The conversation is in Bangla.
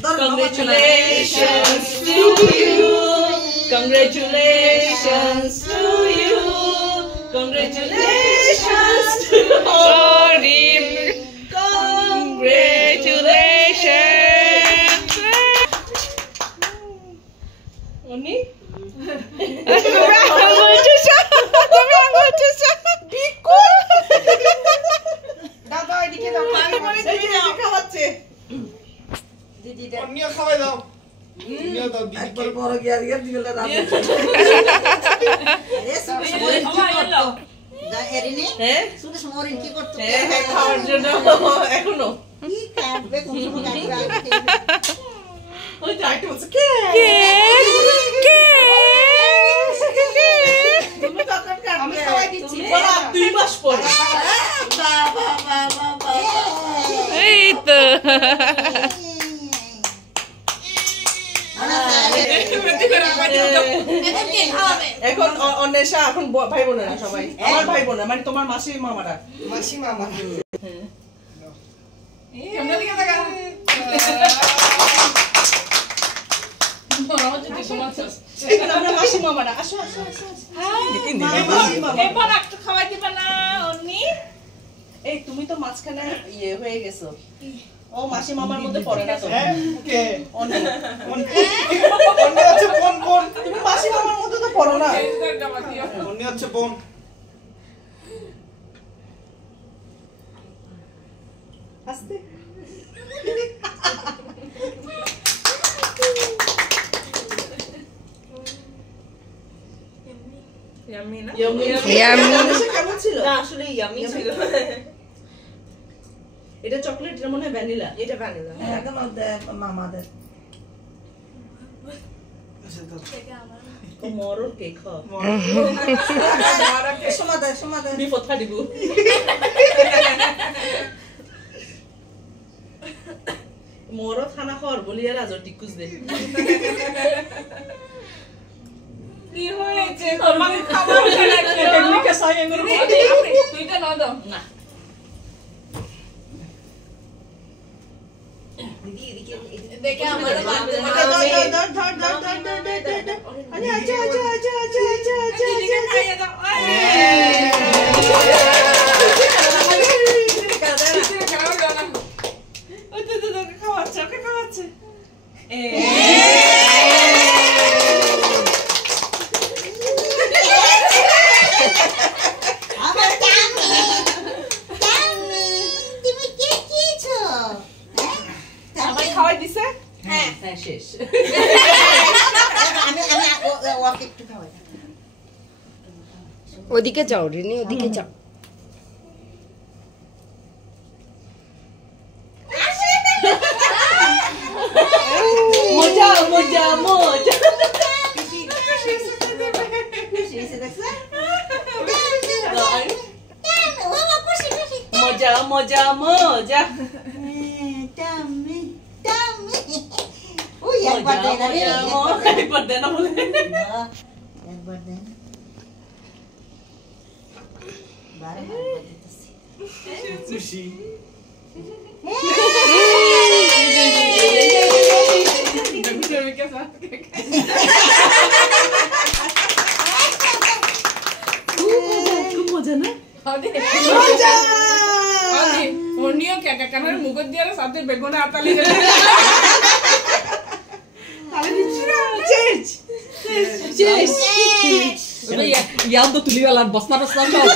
Congratulations to you. Congratulations to you. Congratulations to Orin. Congratulations. Oni? এখন অন্বেষা এখন ভাই বোনেরা সবাই আমার ভাই বোনেরা মানে তোমার মাসি মামারা কেমন দিকে দেখা এখন আমরা মাসি মামারা আসো আসো আসো এবার একটু খাওয়াই দিবা না অন্নি এই তুমি তো মাঝখানে ইয়ে হয়ে গেছো ও মাসি মামার মধ্যে পড়ে না তো কে অন্নি অন্নি হচ্ছে বোন বোন তুমি মাসি মামার মধ্যে তো পড়ো না অন্নি হচ্ছে বোন আস্তে ইয়াম্মি না ইয়াম্মি কেমন ছিল না আসলে ইয়াম্মি ছিল এটা চকলেট এটা মনে হয় ভ্যানিলা এটা ভ্যানিলা এখন মামাদের আচ্ছা তো থেকে আমার মরর কেক খাও মরর কেক সমাদা বিপদ খাদিব মরর খানা খাওয়ার বলিয়া রাজর টিকুস দে কি হয়েছে তোমাকে খাবার লাগবে টেকনিকে সাইন করব তুই তো না দাও না দেখে আমার আরে আচ্ছা দিদিকে খাইয়ে দাও ওই তো খাওয়াচ্ছে শেষ ওদিকে যাও রিনি ওদিকে যাও মজা মজা মজা মজা মজা মজা একবার দেন না বলে একবার দেন খুশি মজা না মজা অনিও কেকা কানের মুখ দিয়ে সাথে বেগুনে আটা লেগে Ya untuk tulisan bos naros naros